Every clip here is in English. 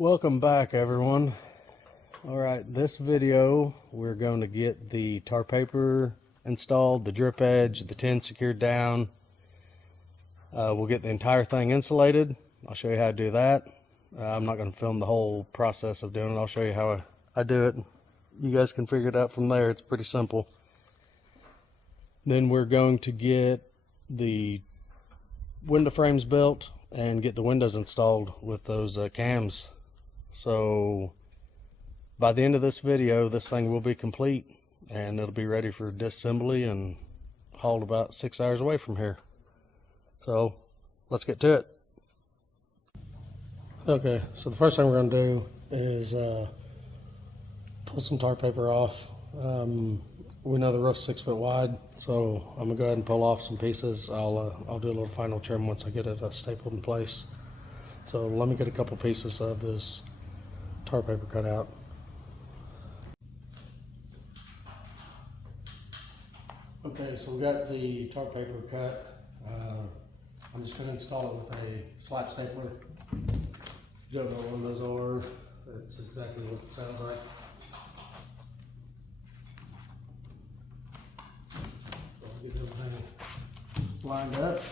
Welcome back, everyone. Alright, this video we're going to get the tar paper installed, the drip edge, the tin secured down. We'll get the entire thing insulated. I'll show you how to do that. I'm not going to film the whole process of doing it. I'll show you how I do it. You guys can figure it out from there. It's pretty simple. Then we're going to get the window frames built and get the windows installed with those cams. So by the end of this video, this thing will be complete and it'll be ready for disassembly and hauled about 6 hours away from here. So let's get to it. Okay, so the first thing we're going to do is pull some tar paper off. We know the roof's 6 foot wide, so I'm gonna go ahead and pull off some pieces. I'll do a little final trim once I get it stapled in place. So let me get a couple pieces of this tar paper cut out. Okay, so we got the tar paper cut. I'm just going to install it with a slap stapler. If you don't know what one of those are, that's exactly what it sounds like. So I'll get everything lined up.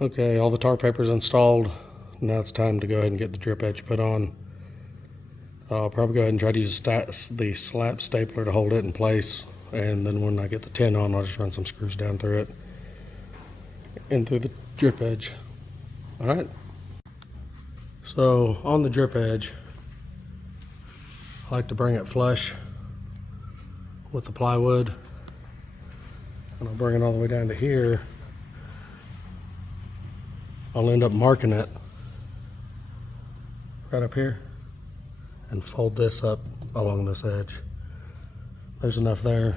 Okay, all the tar paper's installed. Now it's time to go ahead and get the drip edge put on. I'll probably go ahead and try to use the slap stapler to hold it in place, and then when I get the tin on, I'll just run some screws down through it and through the drip edge. Alright, so on the drip edge, I like to bring it flush with the plywood, and I'll bring it all the way down to here. I'll end up marking it right up here and fold this up along this edge. There's enough there.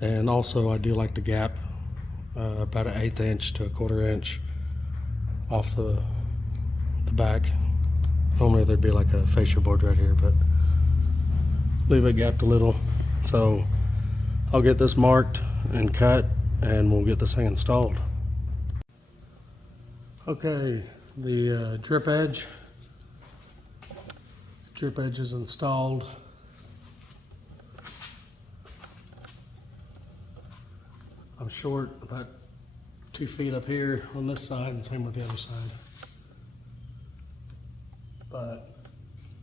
And also I do like to gap about an 1/8 inch to a 1/4 inch off the back. Normally there'd be like a fascia board right here, but leave it gapped a little. So I'll get this marked and cut and we'll get this thing installed. Okay, the drip edge is installed. I'm short about 2 feet up here on this side and same with the other side. But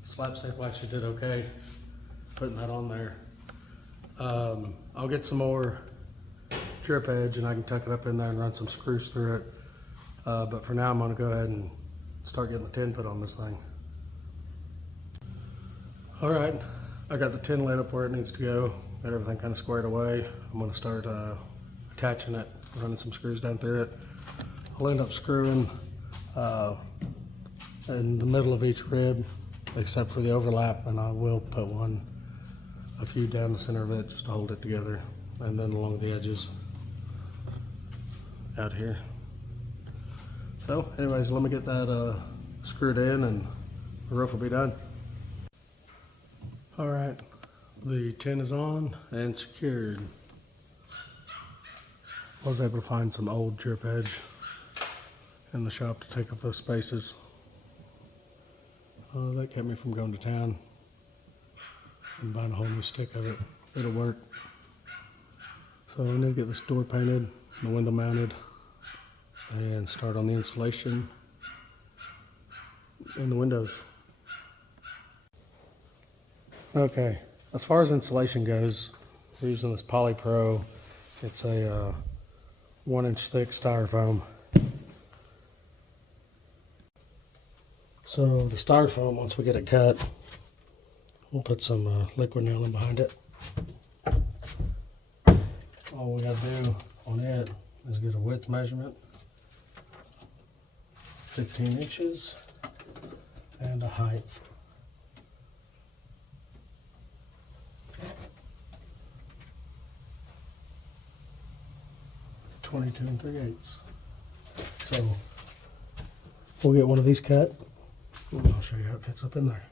slap staple actually did okay putting that on there. I'll get some more drip edge and I can tuck it up in there and run some screws through it. But for now, I'm going to go ahead and start getting the tin put on this thing. All right, I got the tin laid up where it needs to go. Got everything kind of squared away. I'm going to start attaching it, running some screws down through it. I'll end up screwing in the middle of each rib, except for the overlap, and I will put a few down the center of it just to hold it together, and then along the edges out here. So anyways, let me get that screwed in and the roof will be done. All right, the tin is on and secured. I was able to find some old drip edge in the shop to take up those spaces. That kept me from going to town and buying a whole new stick of it. It'll work. So I need to get this door painted, the window mounted, and start on the insulation in the windows. Okay, as far as insulation goes, we're using this Polypro. It's a 1-inch thick styrofoam. So the styrofoam, once we get it cut, we'll put some liquid nailing behind it. All we gotta do on it is get a width measurement, 15 inches, and a height. .22 3/8. So we'll get one of these cut, and I'll show you how it fits up in there.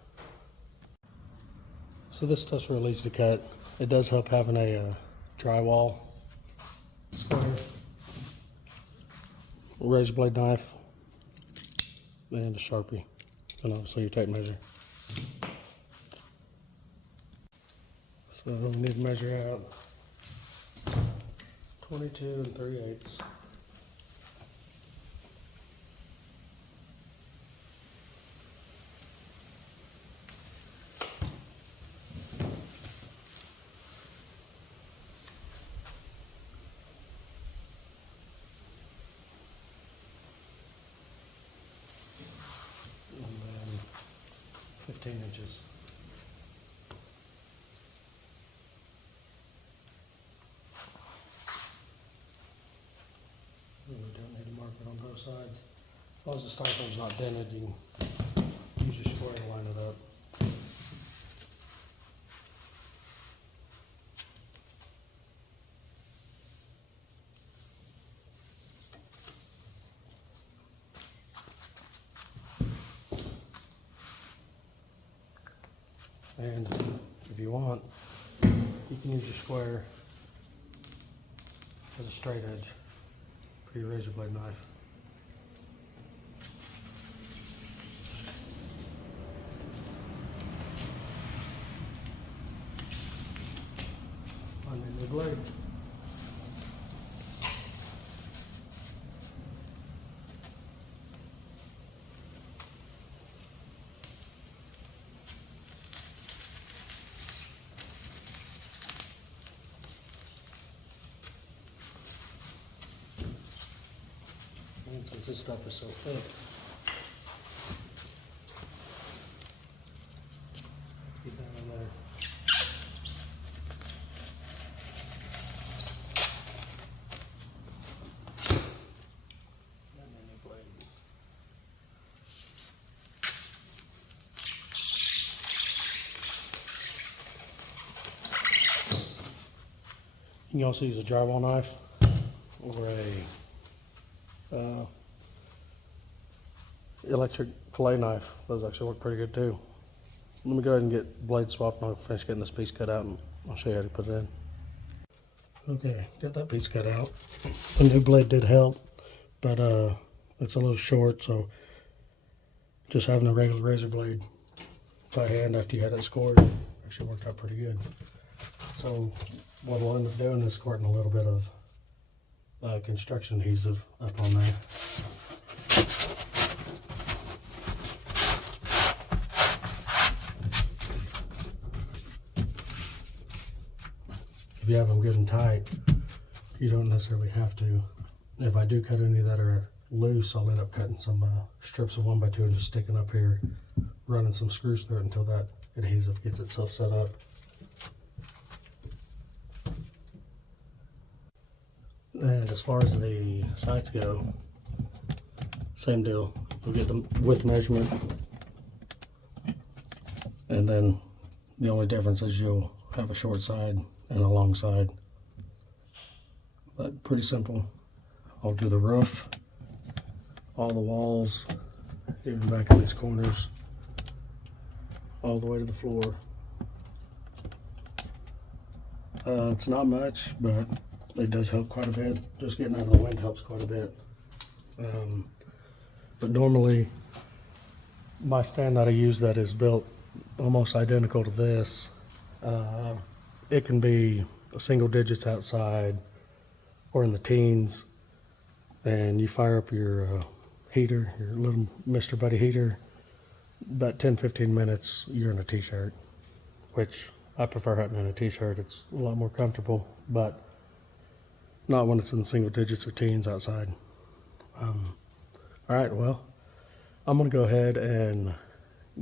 So this stuff's real easy to cut. It does help having a drywall square, a razor blade knife, and a Sharpie, and obviously your tape measure. So we need to measure out 22 3/8. And then 15 inches. We don't need to mark it on both sides. As long as the styrofoam's not dented, you can use your square to line it up. And if you want, you can use your square as a straight edge for your razor blade knife. Find a new blade. And since this stuff is so thick, keep that in there. And then the blade. You can also use a drywall knife or a electric fillet knife. Those actually work pretty good too. Let me go ahead and get blade swapped and I'll finish getting this piece cut out and I'll show you how to put it in. Okay, got that piece cut out. The new blade did help, but it's a little short, so just having a regular razor blade by hand after you had it scored actually worked out pretty good. So what we'll end up doing is squirting a little bit of construction adhesive up on there. If you have them good and tight, you don't necessarily have to. If I do cut any that are loose, I'll end up cutting some strips of 1x2 and just sticking up here, running some screws through it until that adhesive gets itself set up. And as far as the sights go, same deal. You'll get the width measurement, and then the only difference is you'll have a short side and a long side. But pretty simple. I'll do the roof, all the walls, even back in these corners, all the way to the floor. It's not much, but it does help quite a bit. Just getting out of the wind helps quite a bit. But normally, my stand that I use that is built almost identical to this, it can be single digits outside or in the teens, and you fire up your heater, your little Mr. Buddy heater, about 10-15 minutes you're in a t-shirt, which I prefer hunting in a t-shirt. It's a lot more comfortable, but not when it's in single digits or teens outside. All right, well, I'm gonna go ahead and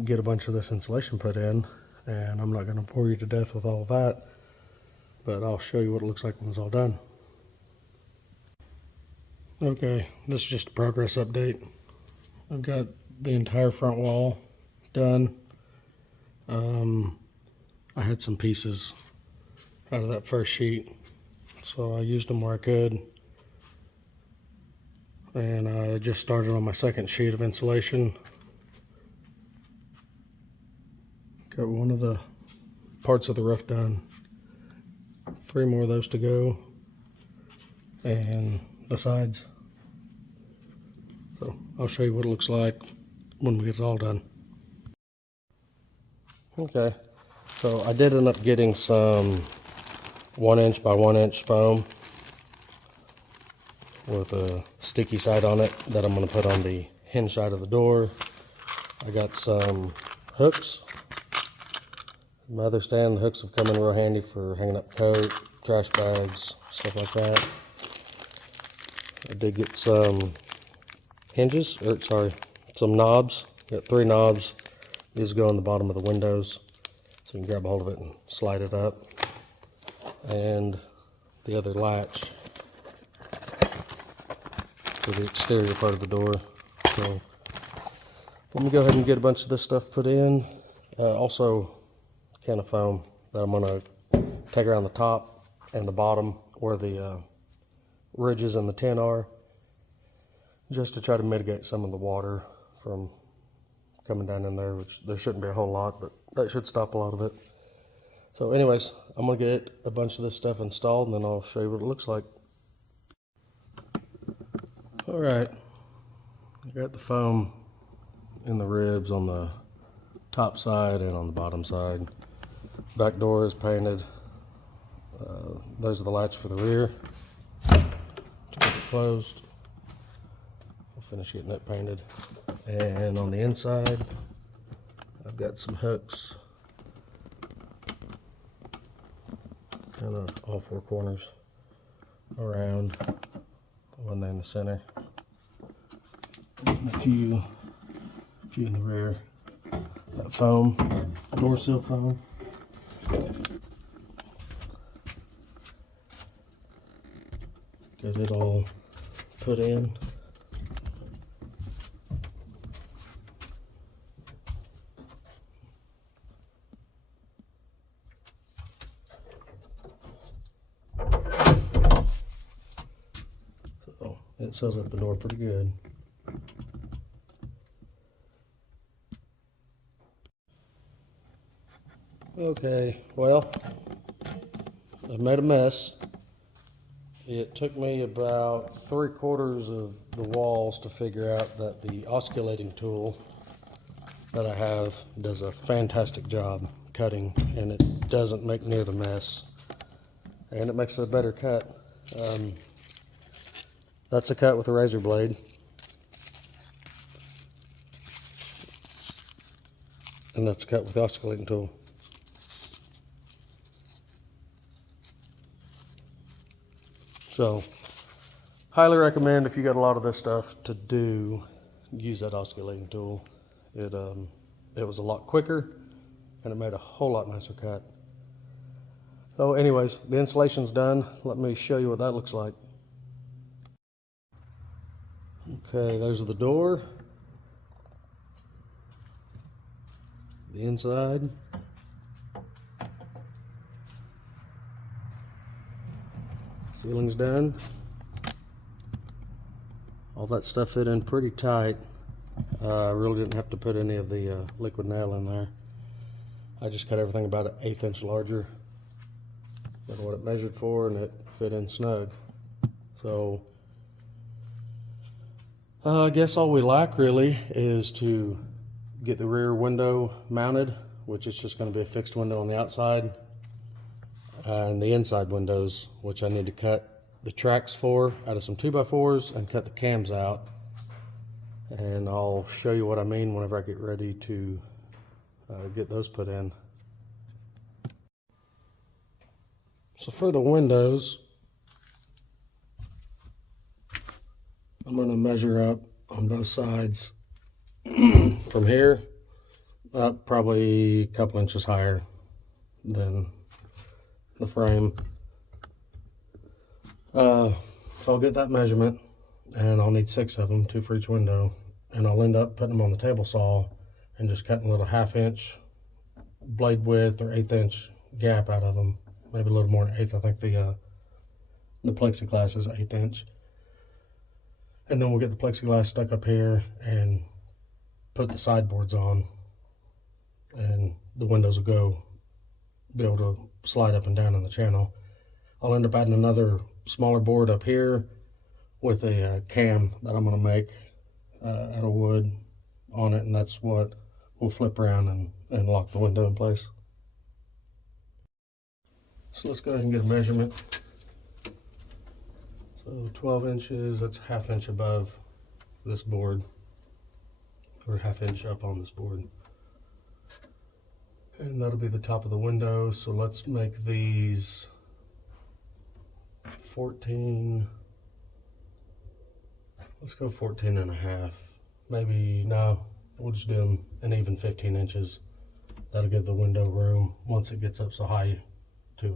get a bunch of this insulation put in, and I'm not gonna bore you to death with all of that, but I'll show you what it looks like when it's all done. Okay, this is just a progress update. I've got the entire front wall done. I had some pieces out of that first sheet, so I used them where I could. And I just started on my second sheet of insulation. Got one of the parts of the roof done. 3 more of those to go. And the sides. So I'll show you what it looks like when we get it all done. Okay, so I did end up getting some 1" by 1" foam with a sticky side on it that I'm going to put on the hinge side of the door. I got some hooks. My other stand, the hooks have come in real handy for hanging up coat, trash bags, stuff like that. I did get some hinges, or sorry, some knobs. Got 3 knobs. These go in the bottom of the windows, so you can grab a hold of it and slide it up. And the other latch for the exterior part of the door. So let me go ahead and get a bunch of this stuff put in. Also, a can of foam that I'm going to take around the top and the bottom where the ridges in the tin are, just to try to mitigate some of the water from coming down in there, which there shouldn't be a whole lot, but that should stop a lot of it. So anyways, I'm going to get a bunch of this stuff installed, and then I'll show you what it looks like. Alright, I got the foam in the ribs on the top side and on the bottom side. Back door is painted. Those are the latch for the rear. To keep it closed. I'll finish getting it painted. And on the inside, I've got some hooks. Kind of all 4 corners around. One there in the center. And a few in the rear. That foam, door sill foam. Get it all put in. So it seals up the door pretty good. Okay, well, I've made a mess. It took me about 3/4 of the walls to figure out that the osculating tool that I have does a fantastic job cutting, and it doesn't make near the mess, and it makes a better cut. That's a cut with a razor blade, and that's a cut with the osculating tool. So, highly recommend, if you got a lot of this stuff to do, use that osculating tool. It was a lot quicker, and it made a whole lot nicer cut. So anyways, the insulation's done. Let me show you what that looks like. Okay, there's the door. The inside. Ceiling's done. All that stuff fit in pretty tight. I really didn't have to put any of the liquid nail in there. I just cut everything about an 1/8 inch larger than what it measured for, and it fit in snug. So I guess all we lack really is to get the rear window mounted, which is just going to be a fixed window on the outside, and the inside windows, which I need to cut the tracks for out of some 2x4s and cut the cams out. And I'll show you what I mean whenever I get ready to get those put in. So for the windows, I'm going to measure up on both sides from here up probably a couple inches higher than the frame. So I'll get that measurement, and I'll need 6 of them, 2 for each window, and I'll end up putting them on the table saw and just cutting a little 1/2 inch blade width or 1/8 inch gap out of them, maybe a little more than 1/8. I think the plexiglass is 1/8 inch. And then we'll get the plexiglass stuck up here and put the sideboards on, and the windows will be able to slide up and down in the channel. I'll end up adding another smaller board up here with a cam that I'm going to make out of wood on it, and that's what we'll flip around and lock the window in place. So let's go ahead and get a measurement. So 12 inches, that's 1/2 inch above this board, or 1/2 inch up on this board. And that'll be the top of the window. So let's make these 14, let's go 14.5. Maybe, no, we'll just do them an even 15 inches. That'll give the window room once it gets up so high to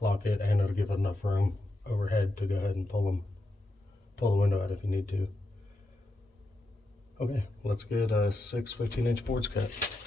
lock it, and it'll give it enough room overhead to go ahead and pull the window out if you need to. Okay, let's get 6 15-inch boards cut.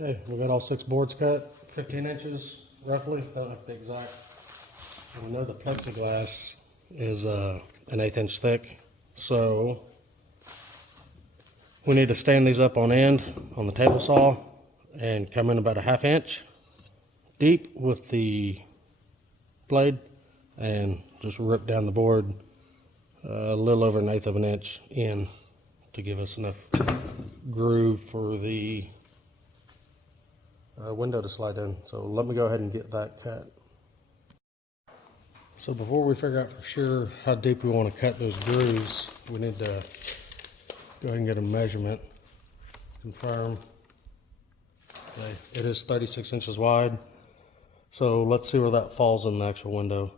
Okay, we got all 6 boards cut, 15 inches roughly, not like the exact. And we know the plexiglass is an 1/8 inch thick, so we need to stand these up on end on the table saw and come in about a 1/2 inch deep with the blade and just rip down the board a little over 1/8 of an inch in to give us enough groove for the window to slide in. So let me go ahead and get that cut. So before we figure out for sure how deep we want to cut those grooves, we need to go ahead and get a measurement. Confirm. Okay, it is 36 inches wide. So let's see where that falls in the actual window.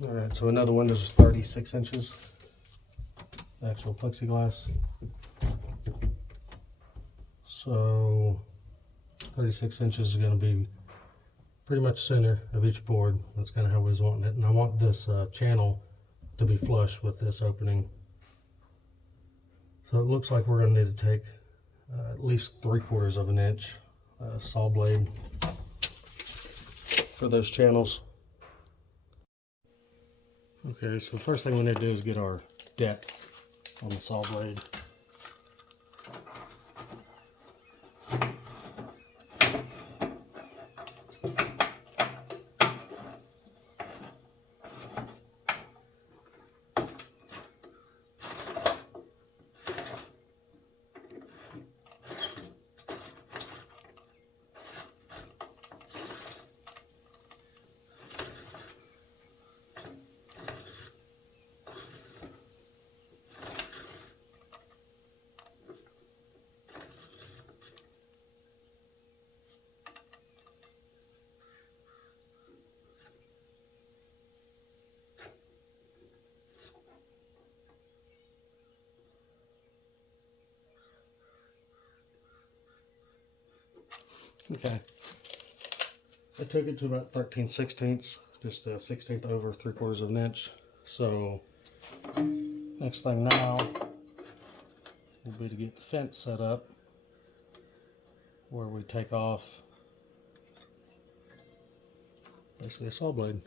All right, so another window is 36 inches. The actual plexiglass. So 36 inches is going to be pretty much center of each board. That's kind of how we was wanting it. And I want this channel to be flush with this opening. So it looks like we're going to need to take at least 3/4 of an inch saw blade for those channels. Okay, so the first thing we need to do is get our depth on the saw blade. Okay, I took it to about 13/16, just a 1/16 over 3/4 of an inch. So next thing now will be to get the fence set up where we take off basically a saw blade.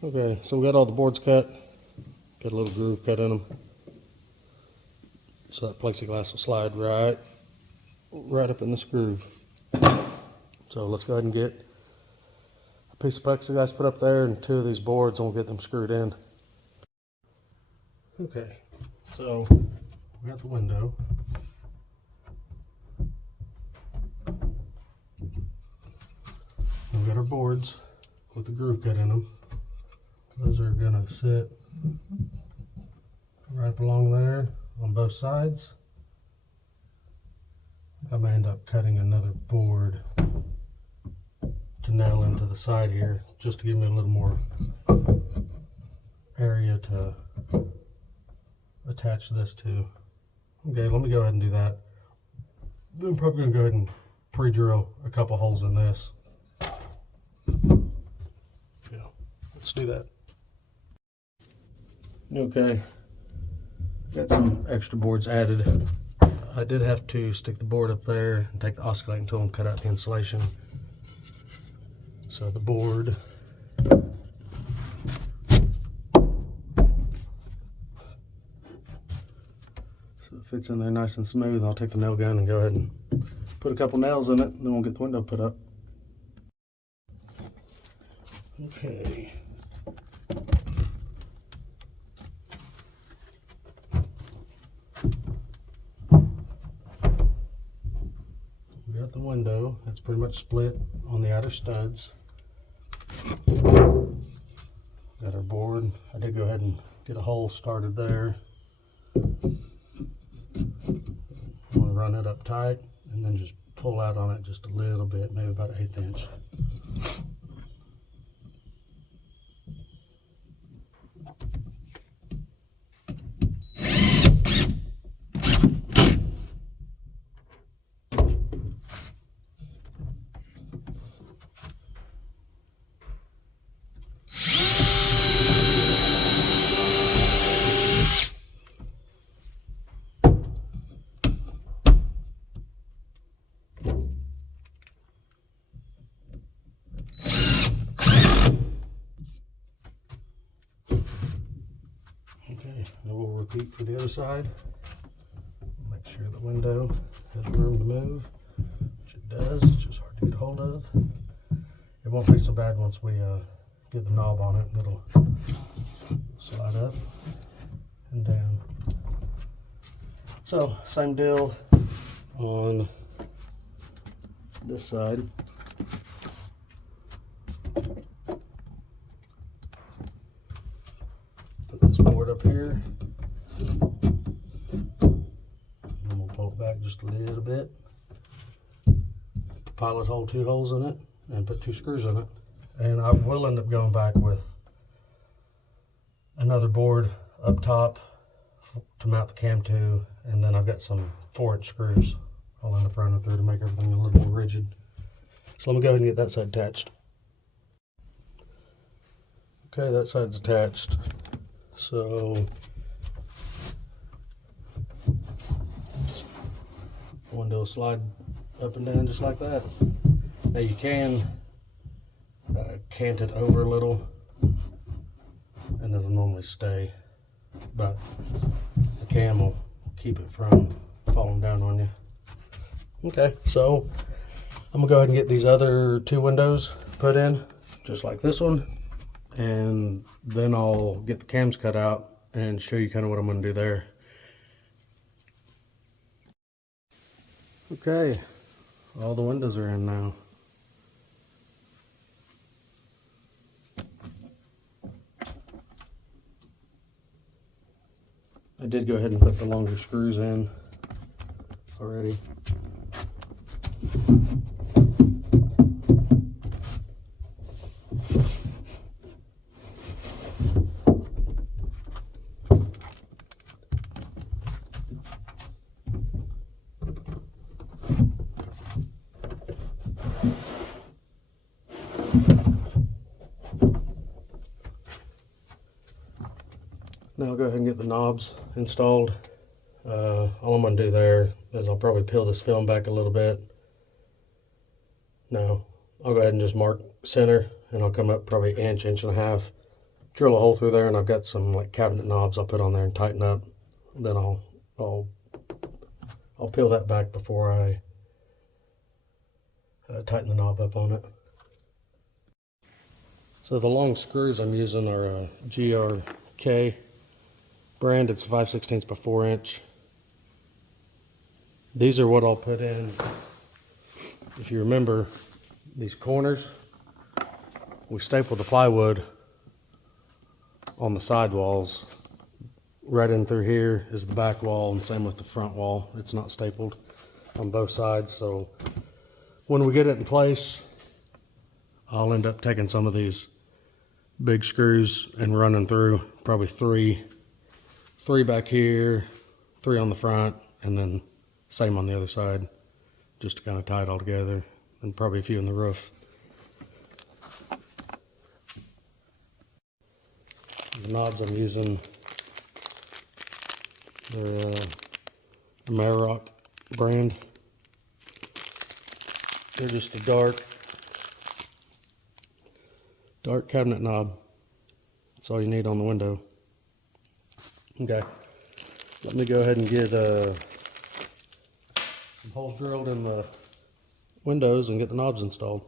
Okay, so we got all the boards cut. Got a little groove cut in them. So that plexiglass will slide right up in this groove. So let's go ahead and get a piece of plexiglass put up there and 2 of these boards, and we'll get them screwed in. Okay, so we got the window. We've got our boards with the groove cut in them. Those are gonna sit right up along there on both sides. I may end up cutting another board to nail into the side here, just to give me a little more area to attach this to. Okay, let me go ahead and do that. Then I'm probably gonna go ahead and pre-drill a couple holes in this. Yeah, let's do that. Okay, got some extra boards added. I did have to stick the board up there and take the oscillating tool and cut out the insulation. So the board so it fits in there nice and smooth. I'll take the nail gun and go ahead and put a couple nails in it, and then we'll get the window put up. Okay. We got the window. It's pretty much split on the outer studs. Got our board. I did go ahead and get a hole started there. I'm going to run it up tight and then just pull out on it just a little bit, maybe about 1/8 inch. Okay, and we'll repeat for the other side. Make sure the window has room to move, which it does. It's just hard to get a hold of. It won't be so bad once we get the knob on it. It'll slide up and down. So, same deal on this side. Put this board up here, and we'll pull it back just a little bit. Pilot hole 2 holes in it and put 2 screws in it. And I will end up going back with another board up top to mount the cam to, and then I've got some 4-inch screws I'll end up running through to make everything a little more rigid. So let me go ahead and get that side attached. Okay, that side's attached. So window will slide up and down just like that. Now you can cant it over a little and it'll normally stay, but the cam will keep it from falling down on you. Okay, so I'm gonna go ahead and get these other 2 windows put in just like this one, and then I'll get the cams cut out and show you kind of what I'm going to do there. Okay, all the windows are in now. I did go ahead and put the longer screws in already. Now I'll go ahead and get the knobs installed. All I'm going to do there is I'll probably peel this film back a little bit. No, I'll go ahead and just mark center, and I'll come up probably inch, 1.5 inches drill a hole through there, and I've got some like cabinet knobs I'll put on there and tighten up. Then I'll peel that back before I tighten the knob up on it. So the long screws I'm using are a GRK brand. It's 5/16 by 4 inch. These are what I'll put in. If you remember, these corners, we stapled the plywood on the side walls. Right in through here is the back wall, and same with the front wall. It's not stapled on both sides, so when we get it in place, I'll end up taking some of these big screws and running through probably three back here, 3 on the front, and then same on the other side, just to kind of tie it all together, and probably a few in the roof. The knobs I'm using, they're a Amarok brand. They're just a dark cabinet knob. That's all you need on the window. Okay, let me go ahead and get some holes drilled in the windows and get the knobs installed.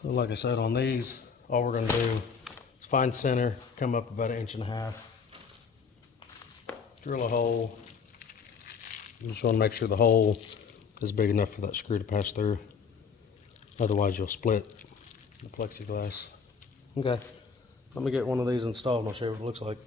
So like I said, on these, all we're going to do is find center, come up about 1.5 inches, drill a hole. You just want to make sure the hole is big enough for that screw to pass through. Otherwise you'll split the plexiglass. Okay, let me get one of these installed and I'll show you what it looks like.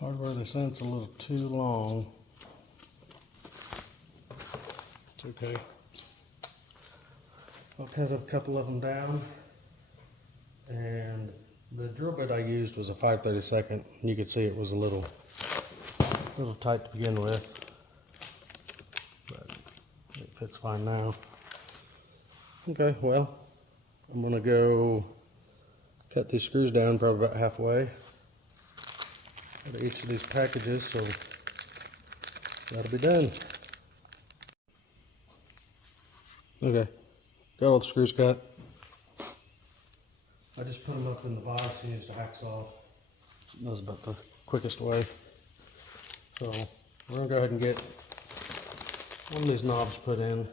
Hardware they sent's a little too long. It's okay. I'll cut a couple of them down, and the drill bit I used was a 5/32. You could see it was a little tight to begin with, but it fits fine now. Okay, well, I'm gonna go cut these screws down probably about halfway out of each of these packages, so that'll be done. Okay, got all the screws cut. I just put them up in the vise and used a hacksaw. That was about the quickest way. So we're gonna go ahead and get one of these knobs put in,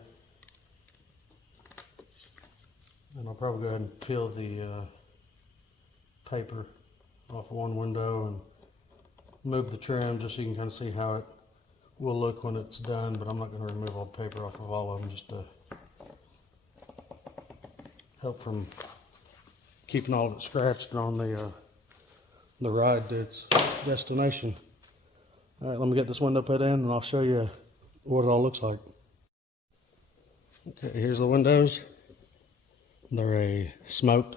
and I'll probably go ahead and peel the paper off one window and remove the trim just so you can kind of see how it will look when it's done, but I'm not going to remove all the paper off of all of them just to help from keeping all of it scratched on the ride to its destination. All right, let me get this window put in and I'll show you what it all looks like. Okay, here's the windows. They're a smoked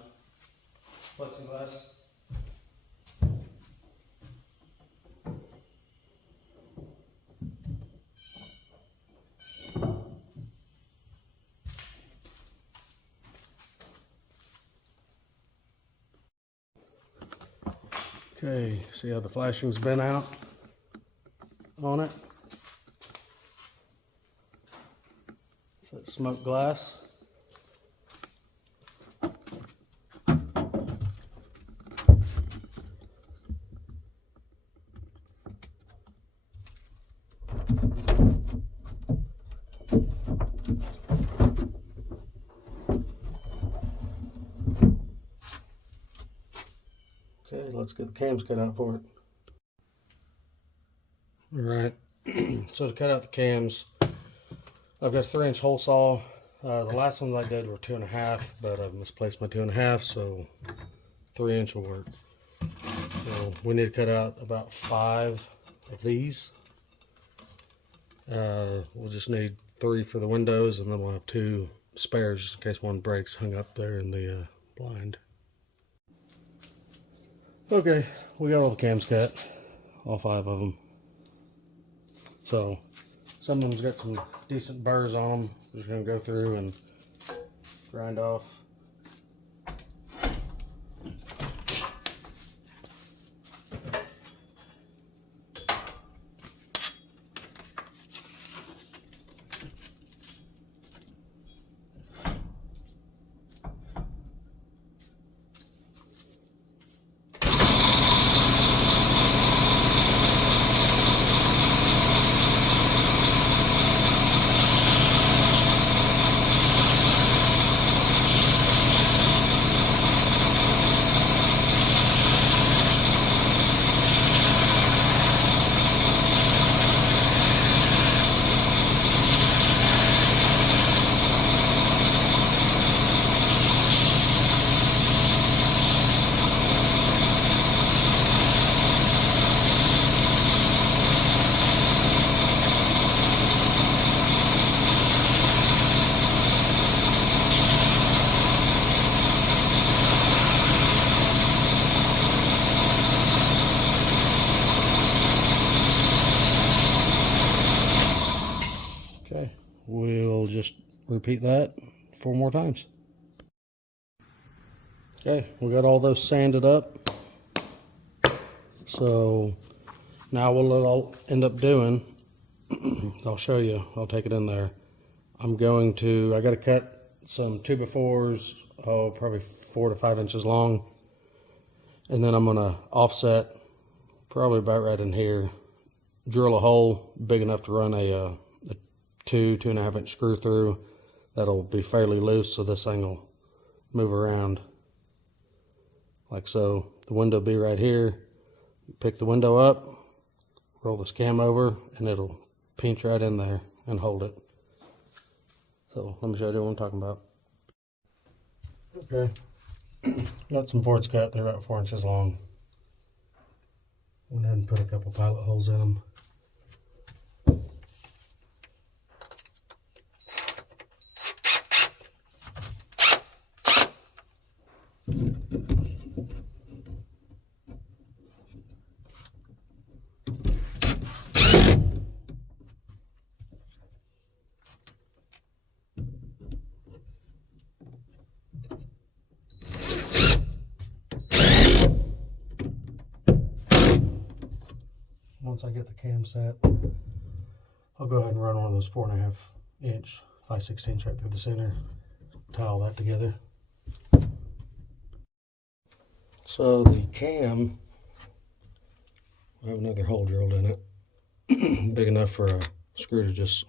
plexiglass. Okay, see how the flashing's been out on it? It's that smoked glass. Okay, let's get the cams cut out for it. All right, so to cut out the cams, I've got a 3-inch hole saw. The last ones I did were 2.5, but I've misplaced my 2.5, so 3-inch will work. So we need to cut out about 5 of these. We'll just need 3 for the windows, and then we'll have 2 spares just in case one breaks hung up there in the blind. Okay, we got all the cams cut, all 5 of them. So some of them's got some decent burrs on them. We're just gonna go through and grind off. Okay, we'll just repeat that 4 more times. Okay, we got all those sanded up. So now what I'll end up doing, I'll show you, I'll take it in there. I got to cut some 2x4s, probably 4 to 5 inches long. And then I'm gonna offset probably about right in here, drill a hole big enough to run a 2.5 inch screw through. That'll be fairly loose, so this thing will move around like so. The window will be right here. Pick the window up, roll this cam over, and it'll pinch right in there and hold it. So let me show you what I'm talking about. Okay, got some boards cut. They're about 4 inches long. Went ahead and put a couple pilot holes in them. Once I get the cam set, I'll go ahead and run one of those 4.5 inch 5/16 right through the center, tie all that together. So the cam, I have another hole drilled in it, big enough for a screw to just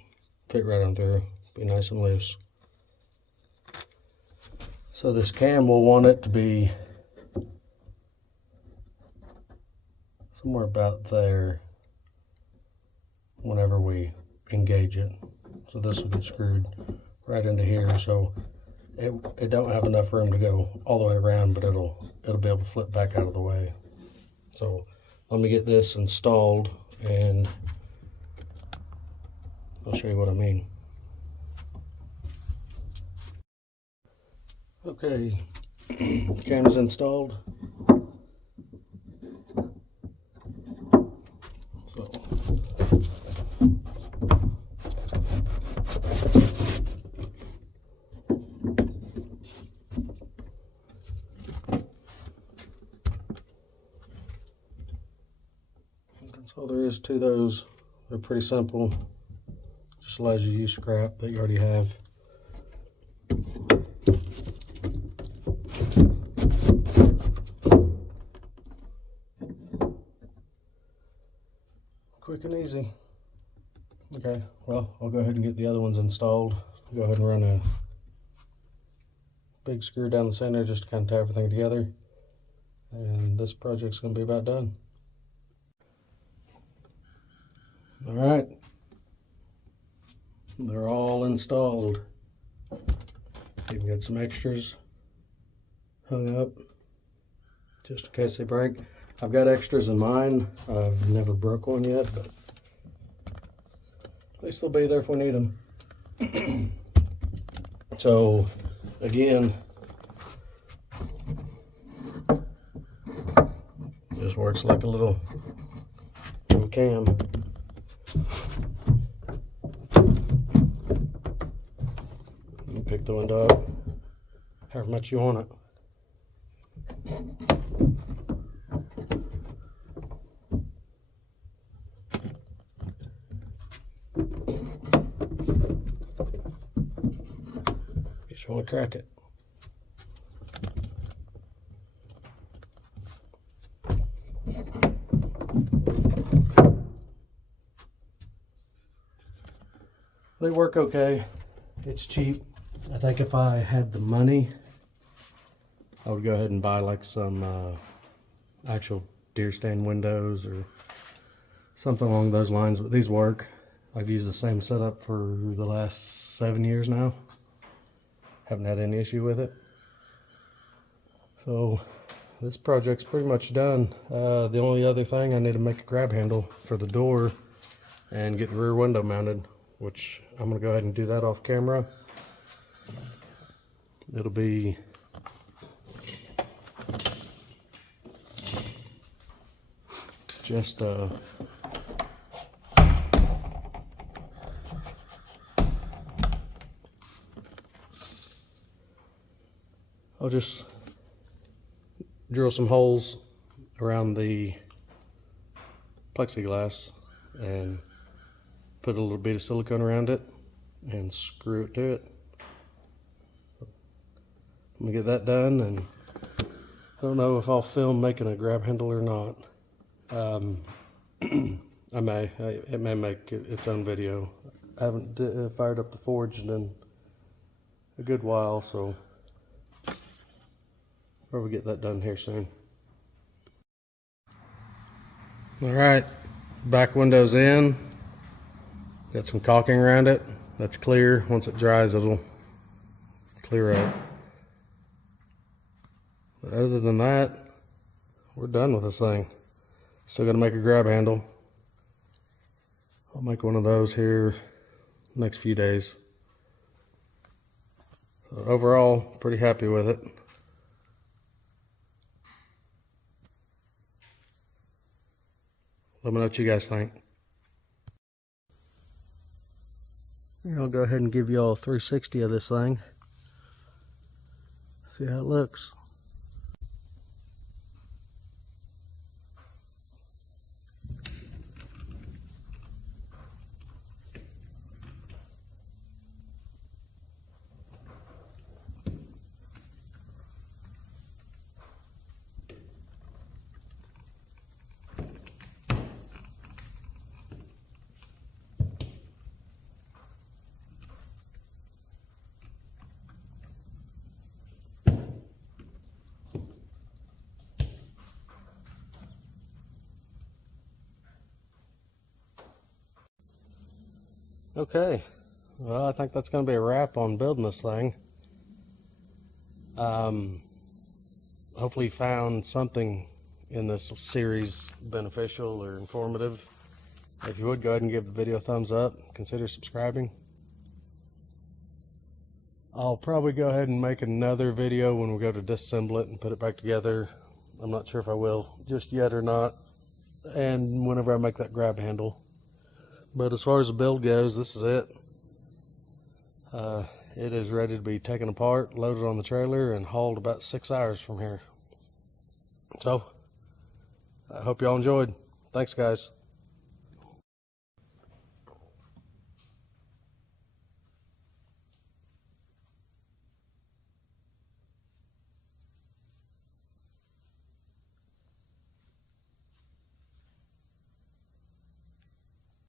fit right on through, be nice and loose. So this cam, we'll want it to be, somewhere about there whenever we engage it. So this will get screwed right into here, so it don't have enough room to go all the way around, but it'll be able to flip back out of the way. So let me get this installed and I'll show you what I mean. Okay, cam's installed. So that's all there is to those. They're pretty simple. Just allows you to use scrap that you already have. Quick and easy. Okay, well, I'll go ahead and get the other ones installed. Go ahead and run a big screw down the center just to kind of tie everything together. And this project's going to be about done. All right. They're all installed. Even got some extras hung up just in case they break. I've got extras in mine. I've never broke one yet, but at least they'll be there if we need them. So again, just works like a little cam. You pick the window up however much you want it. You just want to crack it. They work okay. It's cheap. I think if I had the money, I would go ahead and buy like some actual deer stand windows or something along those lines, but these work. I've used the same setup for the last 7 years now. Haven't had any issue with it. So this project's pretty much done. The only other thing, I need to make a grab handle for the door and get the rear window mounted, which I'm gonna go ahead and do that off camera. It'll be just I'll just drill some holes around the plexiglass and put a little bit of silicone around it and screw it to it. Let me get that done, and I don't know if I'll film making a grab handle or not. I may. It may make its own video. I haven't fired up the forge in a good while, so probably get that done here soon. All right, back window's in. Got some caulking around it. That's clear. Once it dries, it'll clear up. But other than that, we're done with this thing. Still got to make a grab handle. I'll make one of those here next few days. So overall, pretty happy with it. Let me know what you guys think. I'll go ahead and give you all a 360 of this thing. See how it looks. Okay, well, I think that's going to be a wrap on building this thing. Hopefully you found something in this series beneficial or informative. If you would, go ahead and give the video a thumbs up. Consider subscribing. I'll probably go ahead and make another video when we go to disassemble it and put it back together. I'm not sure if I will just yet or not, and whenever I make that grab handle. But as far as the build goes, this is it. It is ready to be taken apart, loaded on the trailer, and hauled about 6 hours from here. So, I hope y'all enjoyed. Thanks, guys.